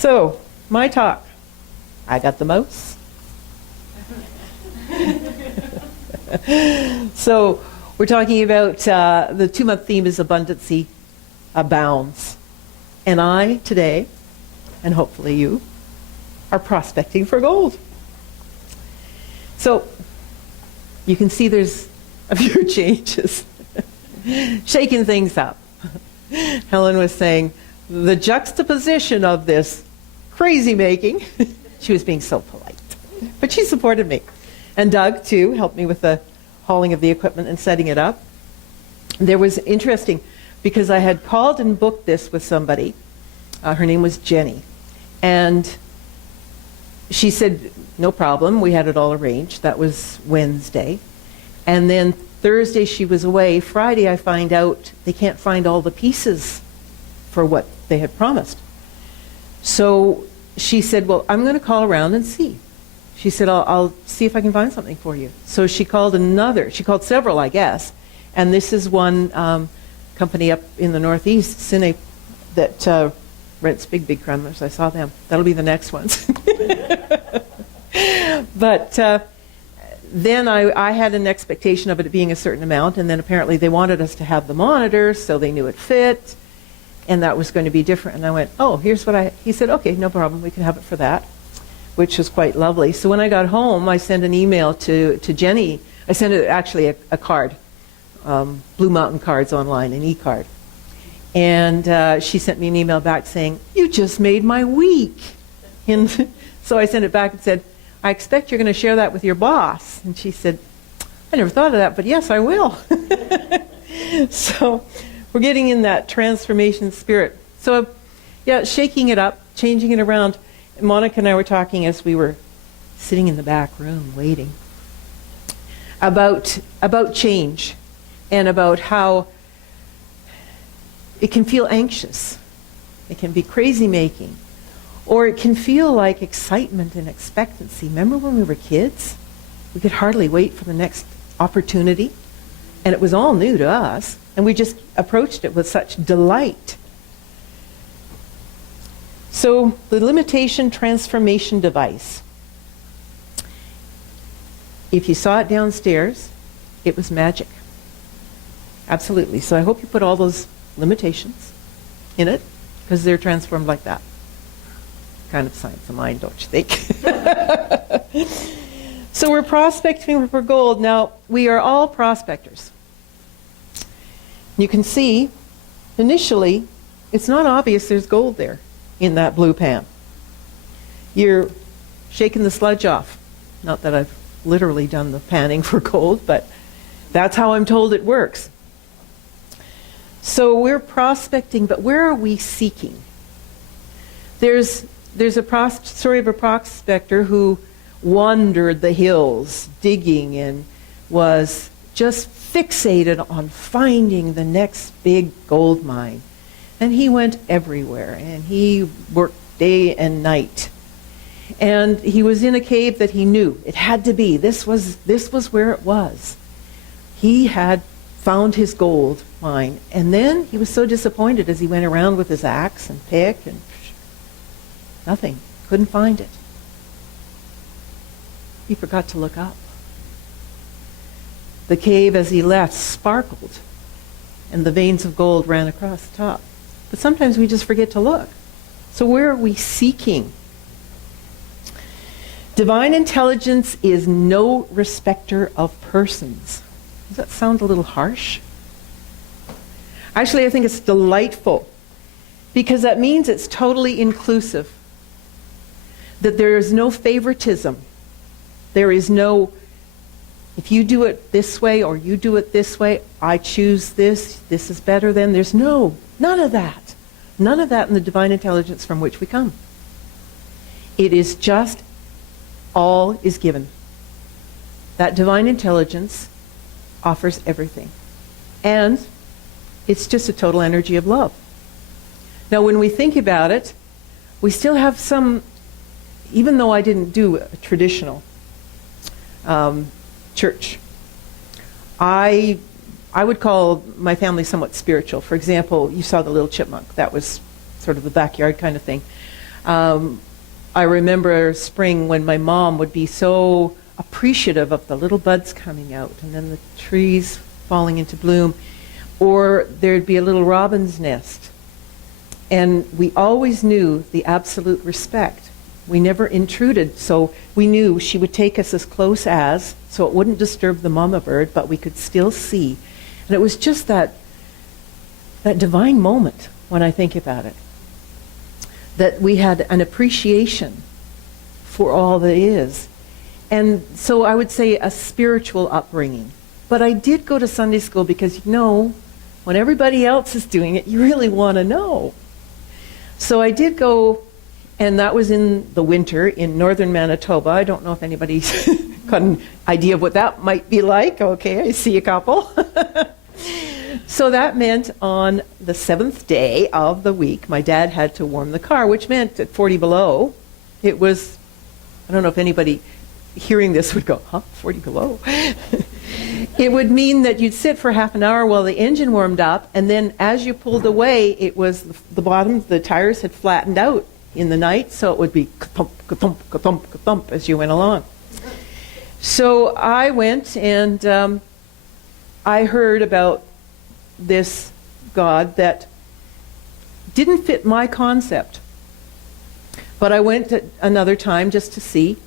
So, my talk. I got the mouse. So, we're talking about the 2-month theme is abundancy abounds. And I, today, and hopefully you, are prospecting for gold. So, you can see there's a few changes. Shaking things up. Helen was saying, the juxtaposition of this crazy making, she was being so polite, but she supported me. And Doug, too, helped me with the hauling of the equipment and setting it up. There was interesting, because I had called and booked this with somebody. Her name was Jenny. And she said, no problem, we had it all arranged. That was Wednesday. And then Thursday she was away. Friday I find out they can't find all the pieces for what they had promised. So she said, well, I'm going to call around and see. She said, I'll see if I can find something for you. So she called several, I guess. And this is one company up in the Northeast, Cine, that rents big crumbers. I saw them. That'll be the next ones. But then I had an expectation of it being a certain amount, and then apparently they wanted us to have the monitor, so they knew it fit, and that was going to be different. And I went, oh, here's what he said, okay, no problem, we can have it for that, which was quite lovely. So when I got home, I sent an email to Jenny. I sent it actually a card, Blue Mountain Cards online, an e-card. And she sent me an email back saying, you just made my week. And so I sent it back and said, I expect you're going to share that with your boss. And she said, I never thought of that, but yes, I will. So we're getting in that transformation spirit. So yeah, shaking it up, changing it around. Monica and I were talking as we were sitting in the back room waiting about change and about how it can feel anxious. It can be crazy making. Or it can feel like excitement and expectancy. Remember when we were kids? We could hardly wait for the next opportunity. And it was all new to us. And we just approached it with such delight. So the limitation transformation device. If you saw it downstairs, it was magic. Absolutely. So I hope you put all those limitations in it, because they're transformed like that. Kind of science of mind, don't you think? So we're prospecting for gold. Now, we are all prospectors. You can see, initially, it's not obvious there's gold there in that blue pan. You're shaking the sludge off. Not that I've literally done the panning for gold, but that's how I'm told it works. So we're prospecting, but where are we seeking? There's a story of a prospector who wandered the hills digging and was just fixated on finding the next big gold mine. And he went everywhere, and he worked day and night. And he was in a cave that he knew it had to be. This was where it was. He had found his gold mine. And then he was so disappointed as he went around with his axe and pick and nothing. Couldn't find it. He forgot to look up. The cave, as he left, sparkled, and the veins of gold ran across the top. But sometimes we just forget to look. So where are we seeking? Divine intelligence is no respecter of persons. Does that sound a little harsh? Actually, I think it's delightful, because that means it's totally inclusive. That there is no favoritism. There is no, if you do it this way or you do it this way, I choose this is better than. There's none of that. None of that in the divine intelligence from which we come. It is just all is given. That divine intelligence offers everything. And it's just a total energy of love. Now, when we think about it, we still have some, even though I didn't do a traditional church, I would call my family somewhat spiritual. For example, you saw the little chipmunk. That was sort of the backyard kind of thing. I remember spring when my mom would be so appreciative of the little buds coming out and then the trees falling into bloom, or there'd be a little robin's nest. And we always knew the absolute respect. We never intruded, so we knew she would take us as close as, so it wouldn't disturb the mama bird, but we could still see. And it was just that divine moment when I think about it, that we had an appreciation for all that is. And so I would say a spiritual upbringing. But I did go to Sunday school because, when everybody else is doing it, you really want to know. So I did go, and that was in the winter in northern Manitoba. I don't know if anybody's got an idea of what that might be like. Okay, I see a couple. So that meant on the 7th day of the week, my dad had to warm the car, which meant at 40 below, it was, I don't know if anybody hearing this would go, 40 below? It would mean that you'd sit for half an hour while the engine warmed up, and then as you pulled away, it was the bottom, the tires had flattened out in the night, so it would be ka-thump, ka-thump, ka-thump, ka-thump as you went along. So I went and I heard about this God that didn't fit my concept. But I went another time just to see,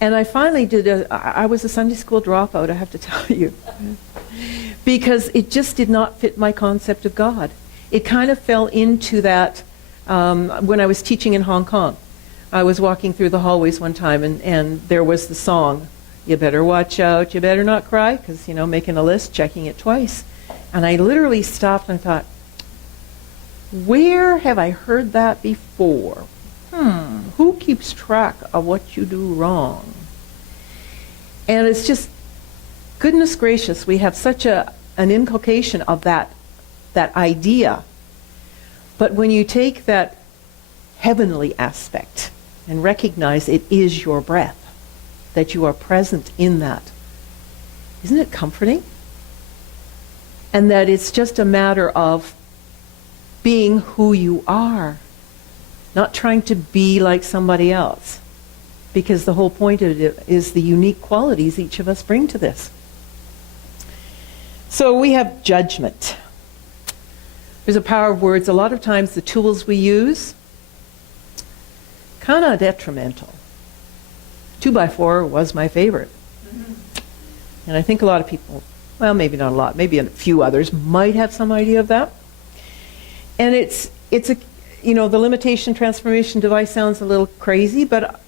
and I finally I was a Sunday school dropout, I have to tell you, because it just did not fit my concept of God. It kind of fell into that when I was teaching in Hong Kong. I was walking through the hallways one time, and there was the song, "You better watch out, you better not cry," because, making a list, checking it twice. And I literally stopped and thought, where have I heard that before? Who keeps track of what you do wrong? And it's just, goodness gracious, we have such an inculcation of that idea. But when you take that heavenly aspect and recognize it is your breath, that you are present in that, isn't it comforting? And that it's just a matter of being who you are, not trying to be like somebody else, because the whole point of it is the unique qualities each of us bring to this. So we have judgment. There's a power of words. A lot of times the tools we use, kind of detrimental. 2x4 was my favorite. And I think a lot of people, well, maybe not a lot, maybe a few others might have some idea of that. And it's a, the limitation transformation device sounds a little crazy, but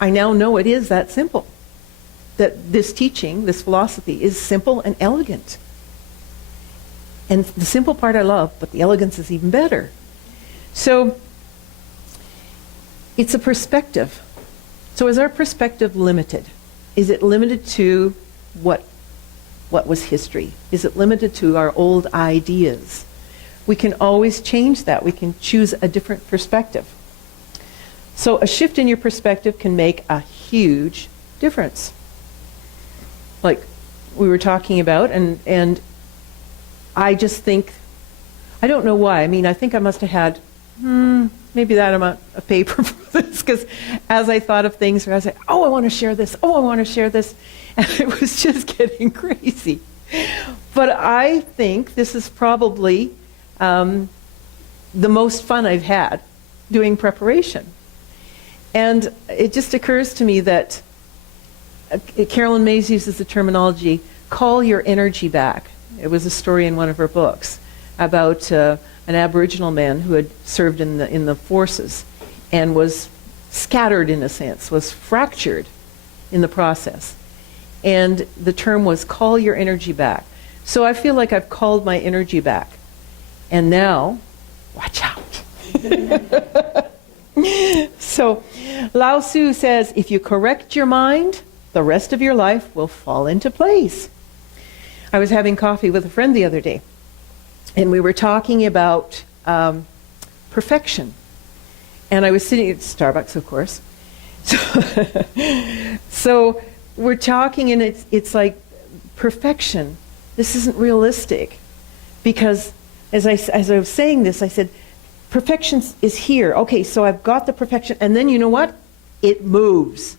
I now know it is that simple. That this teaching, this philosophy, is simple and elegant. And the simple part I love, but the elegance is even better. So it's a perspective. So is our perspective limited? Is it limited to what was history? Is it limited to our old ideas? We can always change that. We can choose a different perspective. So a shift in your perspective can make a huge difference. Like we were talking about, and I just think, I don't know why. I mean, I think I must have had maybe that amount of paper for this, because as I thought of things, I was like, I want to share this. I want to share this. And it was just getting crazy. But I think this is probably the most fun I've had doing preparation. And it just occurs to me that Carolyn Mays uses the terminology, call your energy back. It was a story in one of her books about an Aboriginal man who had served in the forces and was scattered, in a sense, was fractured in the process. And the term was call your energy back. So I feel like I've called my energy back. And now, watch out. So Lao Tzu says, if you correct your mind, the rest of your life will fall into place. I was having coffee with a friend the other day, and we were talking about perfection. And I was sitting at Starbucks, of course. So we're talking, and it's like perfection. This isn't realistic, because as I was saying this, I said, Perfection is here. Okay, so I've got the perfection, and then you know what? It moves.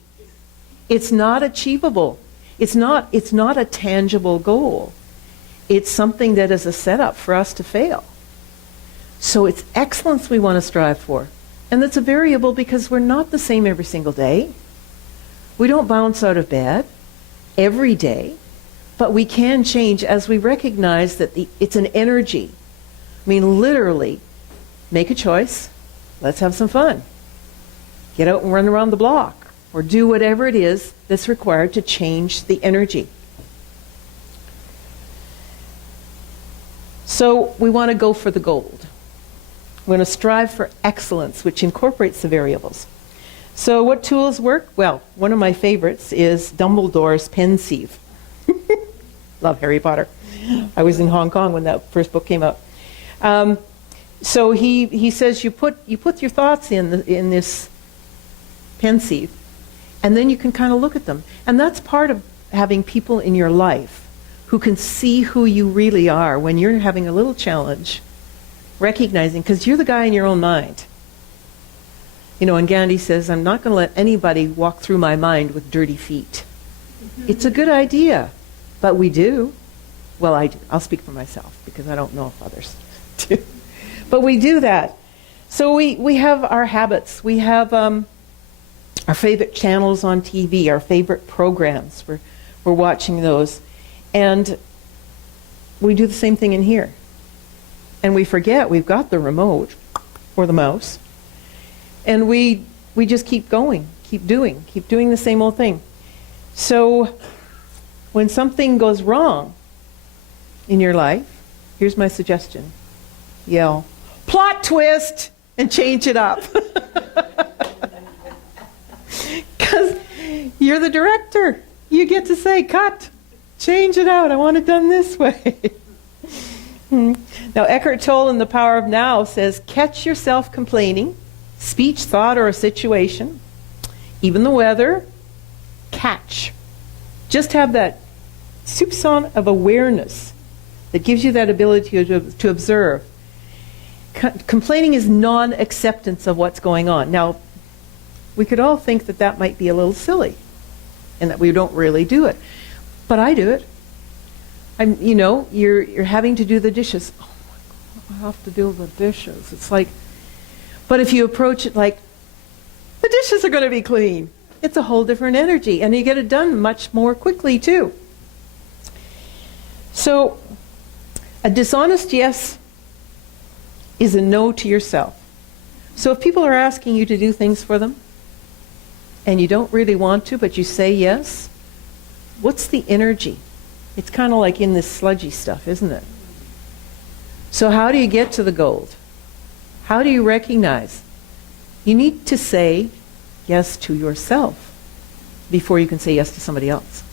It's not achievable. It's not a tangible goal. It's something that is a setup for us to fail. So it's excellence we want to strive for. And that's a variable because we're not the same every single day. We don't bounce out of bed every day, but we can change as we recognize that it's an energy. I mean, literally, make a choice. Let's have some fun. Get out and run around the block, or do whatever it is that's required to change the energy. So we want to go for the gold. We want to strive for excellence, which incorporates the variables. So what tools work? Well, one of my favorites is Dumbledore's pensieve. Love Harry Potter. I was in Hong Kong when that first book came out. So he says you put your thoughts in this pensieve, and then you can kind of look at them. And that's part of having people in your life who can see who you really are when you're having a little challenge, recognizing, because you're the guy in your own mind. You know, and Gandhi says, I'm not going to let anybody walk through my mind with dirty feet. It's a good idea, but we do. Well, I do. I'll speak for myself because I don't know if others do. But we do that. So we have our habits. We have our favorite channels on TV, our favorite programs. We're watching those. And we do the same thing in here. And we forget we've got the remote or the mouse. And we just keep going, keep doing the same old thing. So when something goes wrong in your life, here's my suggestion. Yell, plot twist, and change it up. Because you're the director. You get to say, cut, change it out. I want it done this way. Now, Eckhart Tolle in The Power of Now says, catch yourself complaining, speech, thought, or a situation, even the weather, catch. Just have that soupçon of awareness that gives you that ability to observe. Complaining is non-acceptance of what's going on. Now, we could all think that that might be a little silly and that we don't really do it. But I do it. You're having to do the dishes. Oh my God, I have to do the dishes. It's like, but if you approach it like, the dishes are going to be clean, it's a whole different energy, and you get it done much more quickly too. So, a dishonest yes is a no to yourself. So if people are asking you to do things for them, and you don't really want to, but you say yes, what's the energy? It's kind of like in this sludgy stuff, isn't it? So how do you get to the gold? How do you recognize? You need to say yes to yourself before you can say yes to somebody else.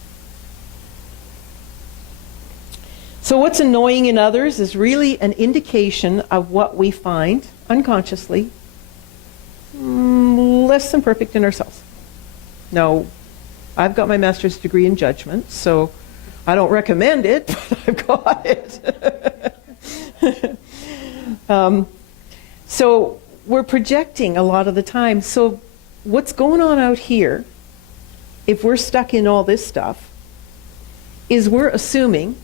So what's annoying in others is really an indication of what we find unconsciously less than perfect in ourselves. Now, I've got my master's degree in judgment, so I don't recommend it, but I've got it. So we're projecting a lot of the time. So what's going on out here, if we're stuck in all this stuff, is we're assuming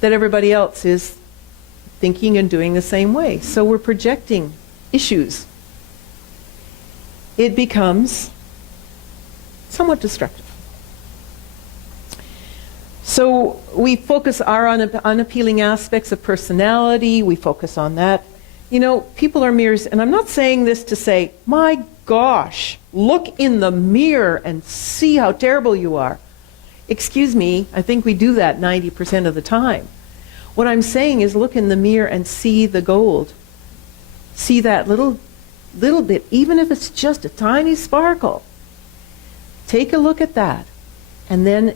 that everybody else is thinking and doing the same way. So we're projecting issues. It becomes somewhat destructive. So we focus our unappealing aspects of personality. We focus on that. You know, people are mirrors, and I'm not saying this to say, my gosh, look in the mirror and see how terrible you are. Excuse me, I think we do that 90% of the time. What I'm saying is look in the mirror and see the gold. See that little bit, even if it's just a tiny sparkle. Take a look at that, and then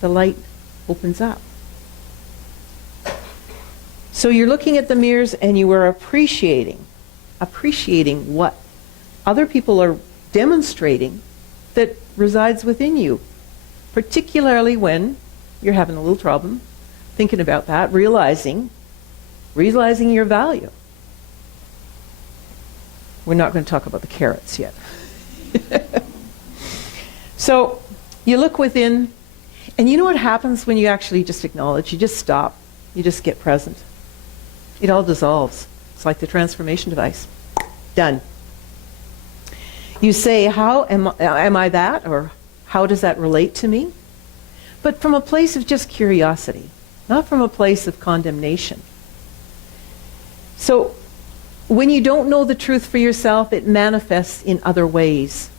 the light opens up. So you're looking at the mirrors and you are appreciating what other people are demonstrating that resides within you, particularly when you're having a little problem thinking about that, realizing your value. We're not going to talk about the carrots yet. So you look within, and you know what happens when you actually just acknowledge? You just stop. You just get present. It all dissolves. It's like the transformation device. Done. You say, how am I that? Or how does that relate to me? But from a place of just curiosity, not from a place of condemnation. So when you don't know the truth for yourself, it manifests in other ways.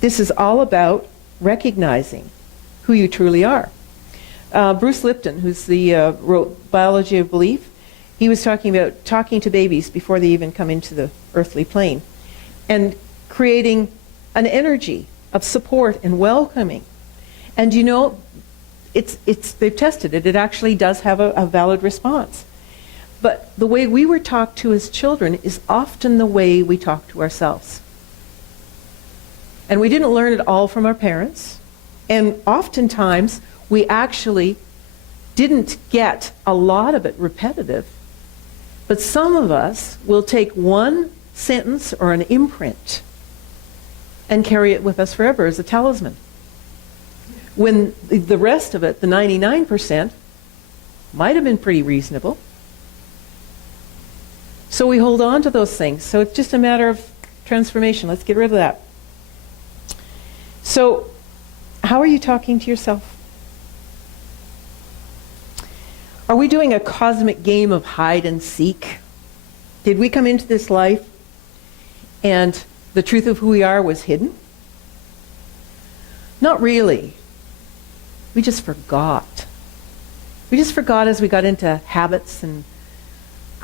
This is all about recognizing who you truly are. Bruce Lipton, who's wrote Biology of Belief, he was talking about talking to babies before they even come into the earthly plane and creating an energy of support and welcoming. And you know, they've tested it. It actually does have a valid response. But the way we were talked to as children is often the way we talk to ourselves. And we didn't learn it all from our parents. And oftentimes, we actually didn't get a lot of it repetitive. But some of us will take one sentence or an imprint and carry it with us forever as a talisman. When the rest of it, the 99%, might have been pretty reasonable. So we hold on to those things. So it's just a matter of transformation. Let's get rid of that. So, how are you talking to yourself? Are we doing a cosmic game of hide and seek? Did we come into this life and the truth of who we are was hidden? Not really. We just forgot. We just forgot as we got into habits and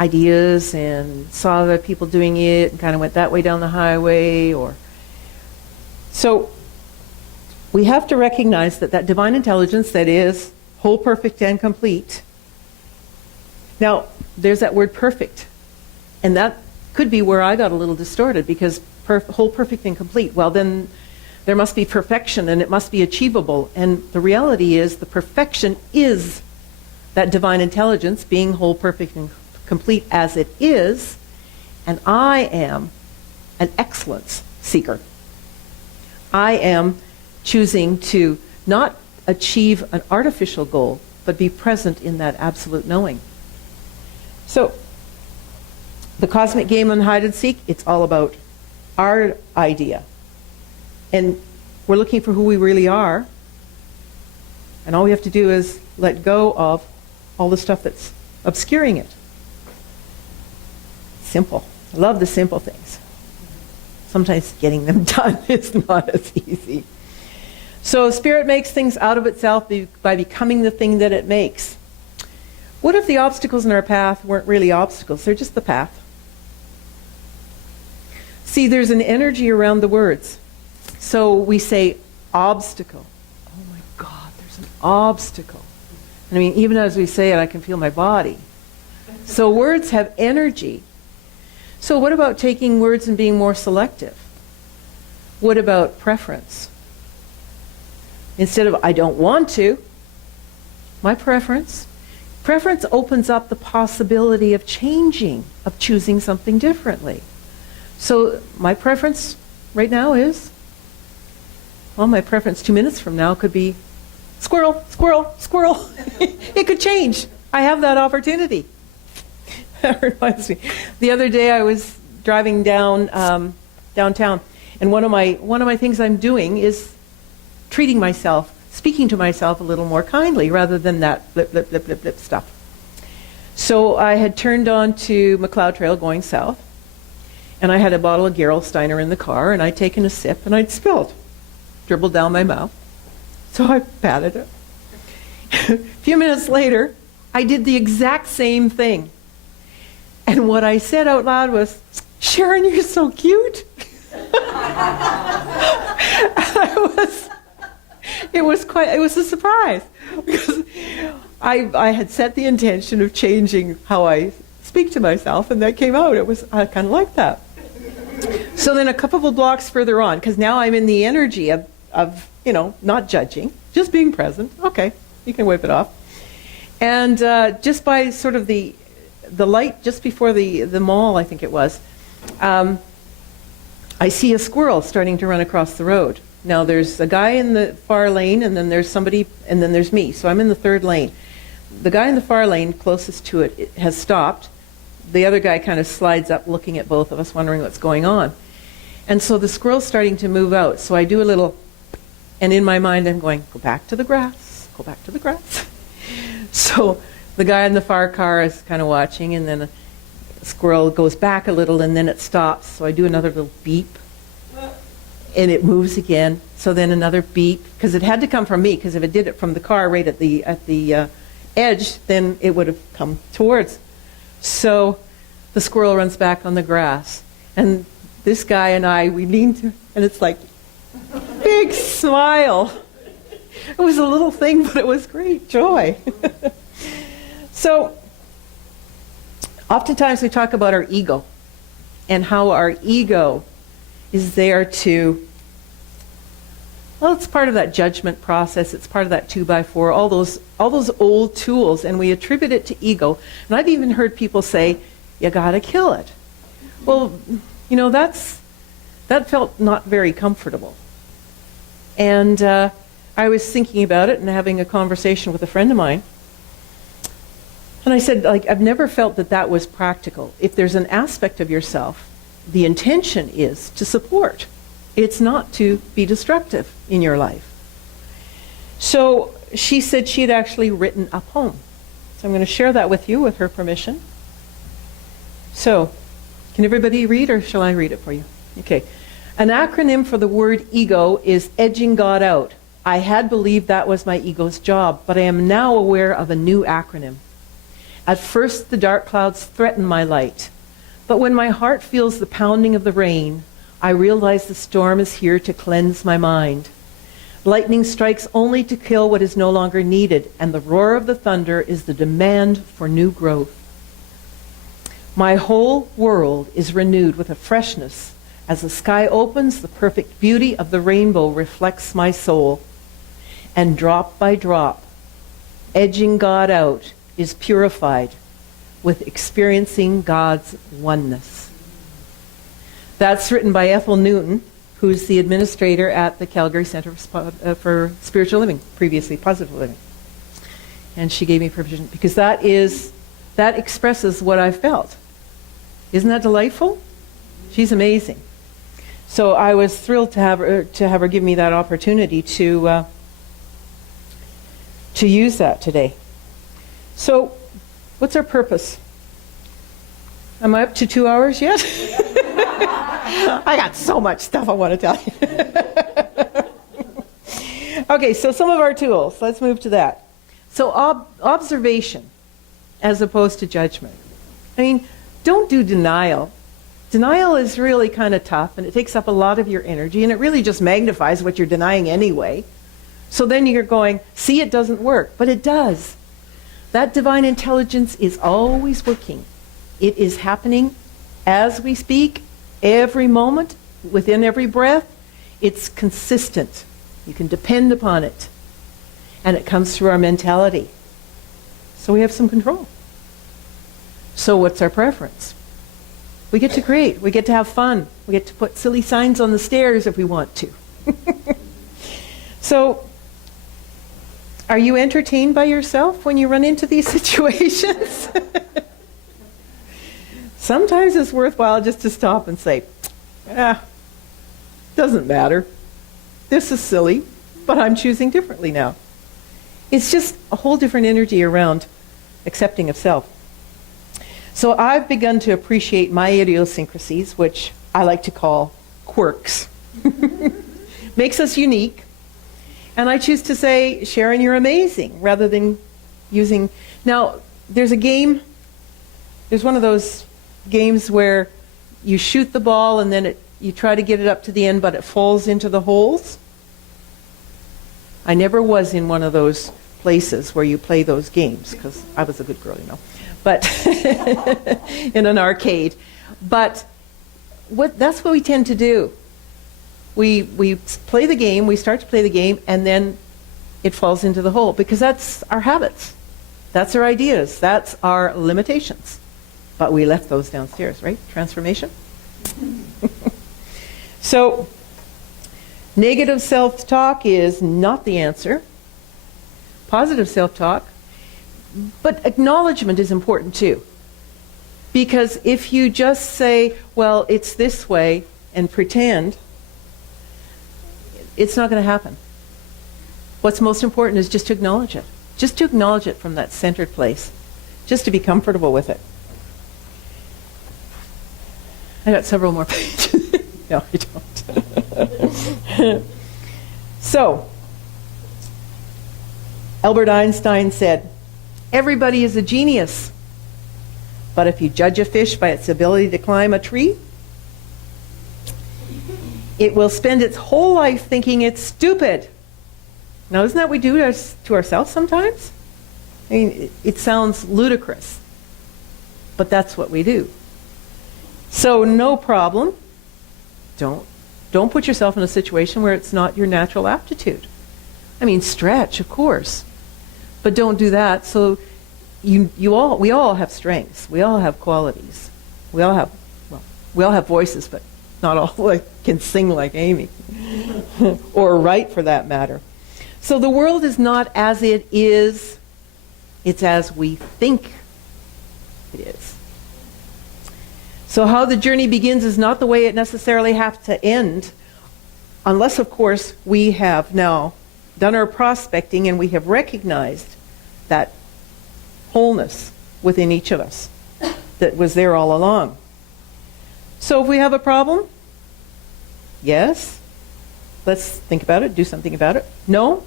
ideas and saw other people doing it and kind of went that way down the highway. So we have to recognize that divine intelligence that is whole, perfect, and complete. Now, there's that word perfect. And that could be where I got a little distorted, because whole, perfect, and complete. Well, then there must be perfection and it must be achievable. And the reality is the perfection is that divine intelligence being whole, perfect, and complete as it is. And I am an excellence seeker. I am choosing to not achieve an artificial goal, but be present in that absolute knowing. So, the cosmic game on hide and seek, it's all about our idea. And we're looking for who we really are. And all we have to do is let go of all the stuff that's obscuring it. Simple. I love the simple things. Sometimes getting them done is not as easy. So Spirit makes things out of itself by becoming the thing that it makes. What if the obstacles in our path weren't really obstacles? They're just the path. See, there's an energy around the words. So we say obstacle. Oh my God, there's an obstacle. I mean, even as we say it, I can feel my body. So words have energy. So what about taking words and being more selective? What about preference? Instead of I don't want to, my preference. Preference opens up the possibility of changing, of choosing something differently. So my preference right now is, well, my preference 2 minutes from now could be squirrel, squirrel, squirrel. It could change. I have that opportunity. That reminds me. The other day I was driving downtown, and one of my things I'm doing is treating myself, speaking to myself a little more kindly rather than that blip, blip, blip, blip, blip stuff. So I had turned on to McLeod Trail going south, and I had a bottle of Gerolsteiner in the car, and I'd taken a sip, and I'd spilled, dribbled down my mouth. So I patted it. A few minutes later, I did the exact same thing. And what I said out loud was, Sharon, you're so cute. It was a surprise, because I had set the intention of changing how I speak to myself, and that came out. I kind of like that. So then a couple of blocks further on, because now I'm in the energy of not judging, just being present. Okay, you can wipe it off. And just by sort of the light just before the mall, I think it was, I see a squirrel starting to run across the road. Now there's a guy in the far lane, and then there's somebody, and then there's me. So I'm in the third lane. The guy in the far lane closest to it has stopped. The other guy kind of slides up looking at both of us, wondering what's going on. And so the squirrel's starting to move out. So I do a little, and in my mind I'm going, go back to the grass, go back to the grass. So the guy in the far car is kind of watching, and then a squirrel goes back a little, and then it stops. So I do another little beep, and it moves again. So then another beep, because it had to come from me, because if it did it from the car right at the edge, then it would have come towards. So the squirrel runs back on the grass, and this guy and I, we lean to, and it's like, big smile. It was a little thing, but it was great joy. So oftentimes we talk about our ego and how our ego is there to, well, it's part of that judgment process. It's part of that 2x4, all those old tools, and we attribute it to ego. And I've even heard people say, you gotta kill it. Well, you know, that felt not very comfortable. And I was thinking about it and having a conversation with a friend of mine. And I said, like, I've never felt that that was practical. If there's an aspect of yourself, the intention is to support. It's not to be destructive in your life. So she said she had actually written a poem. So I'm going to share that with you with her permission. So, can everybody read, or shall I read it for you? Okay. An acronym for the word ego is edging God out. I had believed that was my ego's job, but I am now aware of a new acronym. At first, the dark clouds threaten my light. But when my heart feels the pounding of the rain, I realize the storm is here to cleanse my mind. Lightning strikes only to kill what is no longer needed, and the roar of the thunder is the demand for new growth. My whole world is renewed with a freshness. As the sky opens, the perfect beauty of the rainbow reflects my soul. And drop by drop, edging God out, is purified with experiencing God's oneness. That's written by Ethel Newton, who's the administrator at the Calgary Centre for Spiritual Living, previously Positive Living. And she gave me permission, because that expresses what I felt. Isn't that delightful? She's amazing. So I was thrilled to have her give me that opportunity to use that today. So, what's our purpose? Am I up to 2 hours yet? I got so much stuff I want to tell you. Okay, so some of our tools. Let's move to that. So observation as opposed to judgment. I mean, don't do denial. Denial is really kind of tough, and it takes up a lot of your energy, and it really just magnifies what you're denying anyway. So then you're going, see, it doesn't work. But it does. That divine intelligence is always working. It is happening as we speak, every moment, within every breath. It's consistent. You can depend upon it. And it comes through our mentality. So we have some control. So what's our preference? We get to create. We get to have fun. We get to put silly signs on the stairs if we want to. So, are you entertained by yourself when you run into these situations? Sometimes it's worthwhile just to stop and say, doesn't matter. This is silly, but I'm choosing differently now. It's just a whole different energy around accepting of self. So I've begun to appreciate my idiosyncrasies, which I like to call quirks. Makes us unique. And I choose to say, Sharon, you're amazing, rather than using... Now, there's a game, there's one of those games where you shoot the ball and then you try to get it up to the end, but it falls into the holes. I never was in one of those places where you play those games, because I was a good girl, you know. But in an arcade. But that's what we tend to do. We play the game, we start to play the game, and then it falls into the hole, because that's our habits. That's our ideas. That's our limitations. But we left those downstairs, right? Transformation. So, negative self-talk is not the answer. Positive self-talk. But acknowledgement is important too. Because if you just say, well, it's this way, and pretend, it's not going to happen. What's most important is just to acknowledge it. Just to acknowledge it from that centered place. Just to be comfortable with it. I got several more pages. No, I don't. So, Albert Einstein said, everybody is a genius. But if you judge a fish by its ability to climb a tree, it will spend its whole life thinking it's stupid. Now, isn't that what we do to ourselves sometimes? I mean, it sounds ludicrous, but that's what we do. So, no problem. Don't put yourself in a situation where it's not your natural aptitude. I mean, stretch, of course, but don't do that. So, we all have strengths. We all have qualities. We all have voices, but not all can sing like Amy, or write for that matter. So the world is not as it is, it's as we think it is. So how the journey begins is not the way it necessarily has to end, unless, of course, we have now done our prospecting and we have recognized that wholeness within each of us that was there all along. So if we have a problem, yes, let's think about it, do something about it. No?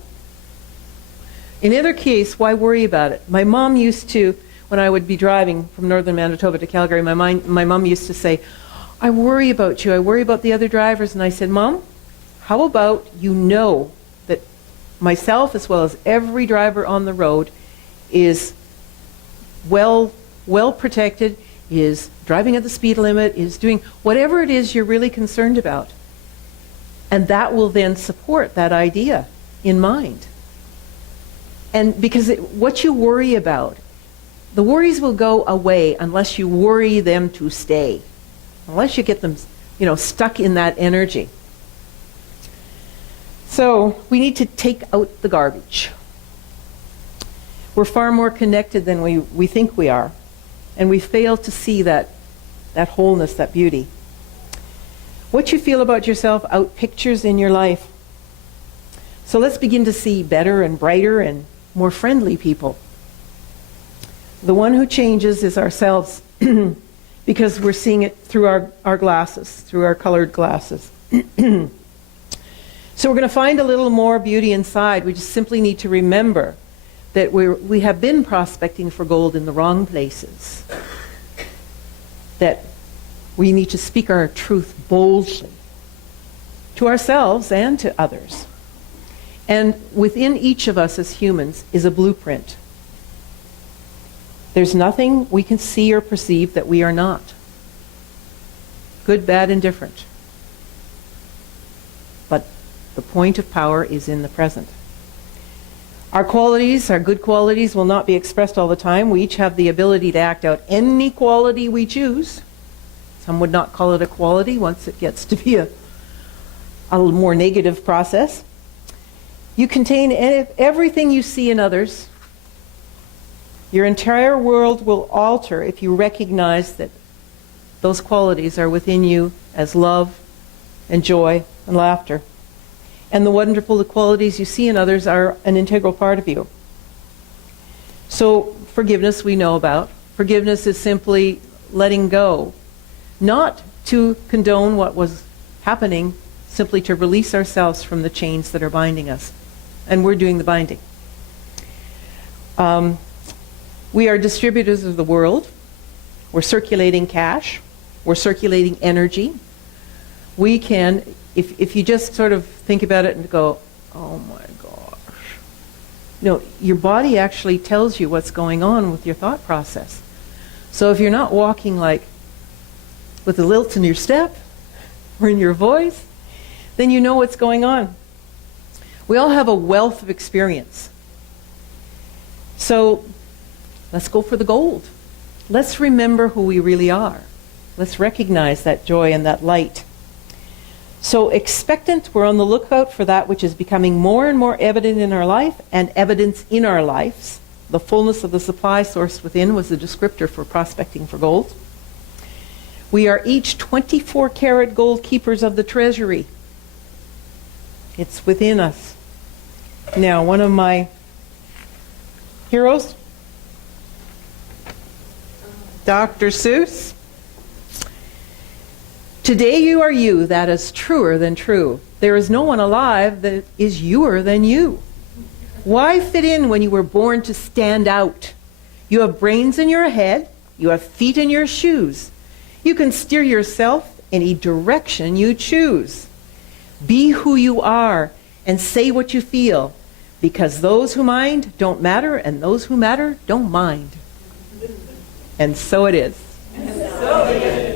In either case, why worry about it? My mom used to, when I would be driving from northern Manitoba to Calgary, my mom used to say, I worry about you, I worry about the other drivers. And I said, Mom, how about you know that myself as well as every driver on the road is well protected, is driving at the speed limit, is doing whatever it is you're really concerned about. And that will then support that idea in mind. And because what you worry about, the worries will go away unless you worry them to stay. Unless you get them, stuck in that energy. So we need to take out the garbage. We're far more connected than we think we are. And we fail to see that wholeness, that beauty. What you feel about yourself outpictures in your life. So let's begin to see better and brighter and more friendly people. The one who changes is ourselves because we're seeing it through our glasses, through our colored glasses. So we're going to find a little more beauty inside. We just simply need to remember that we have been prospecting for gold in the wrong places. That we need to speak our truth boldly to ourselves and to others. And within each of us as humans is a blueprint. There's nothing we can see or perceive that we are not. Good, bad, and different. But the point of power is in the present. Our qualities, our good qualities, will not be expressed all the time. We each have the ability to act out any quality we choose. Some would not call it a quality once it gets to be a little more negative process. You contain everything you see in others. Your entire world will alter if you recognize that those qualities are within you as love and joy and laughter. And the wonderful qualities you see in others are an integral part of you. So forgiveness we know about. Forgiveness is simply letting go. Not to condone what was happening, simply to release ourselves from the chains that are binding us. And we're doing the binding. We are distributors of the world. We're circulating cash. We're circulating energy. We can, if you just sort of think about it and go, oh my gosh. Your body actually tells you what's going on with your thought process. So if you're not walking like with a lilt in your step or in your voice, then you know what's going on. We all have a wealth of experience. So let's go for the gold. Let's remember who we really are. Let's recognize that joy and that light. So expectant, we're on the lookout for that which is becoming more and more evident in our life and evidence in our lives. The fullness of the supply source within was the descriptor for prospecting for gold. We are each 24-karat gold keepers of the treasury. It's within us. Now, one of my heroes, Dr. Seuss. Today you are you, that is truer than true. There is no one alive that is youer than you. Why fit in when you were born to stand out? You have brains in your head, you have feet in your shoes. You can steer yourself any direction you choose. Be who you are and say what you feel, because those who mind don't matter and those who matter don't mind. And so it is. And so it is.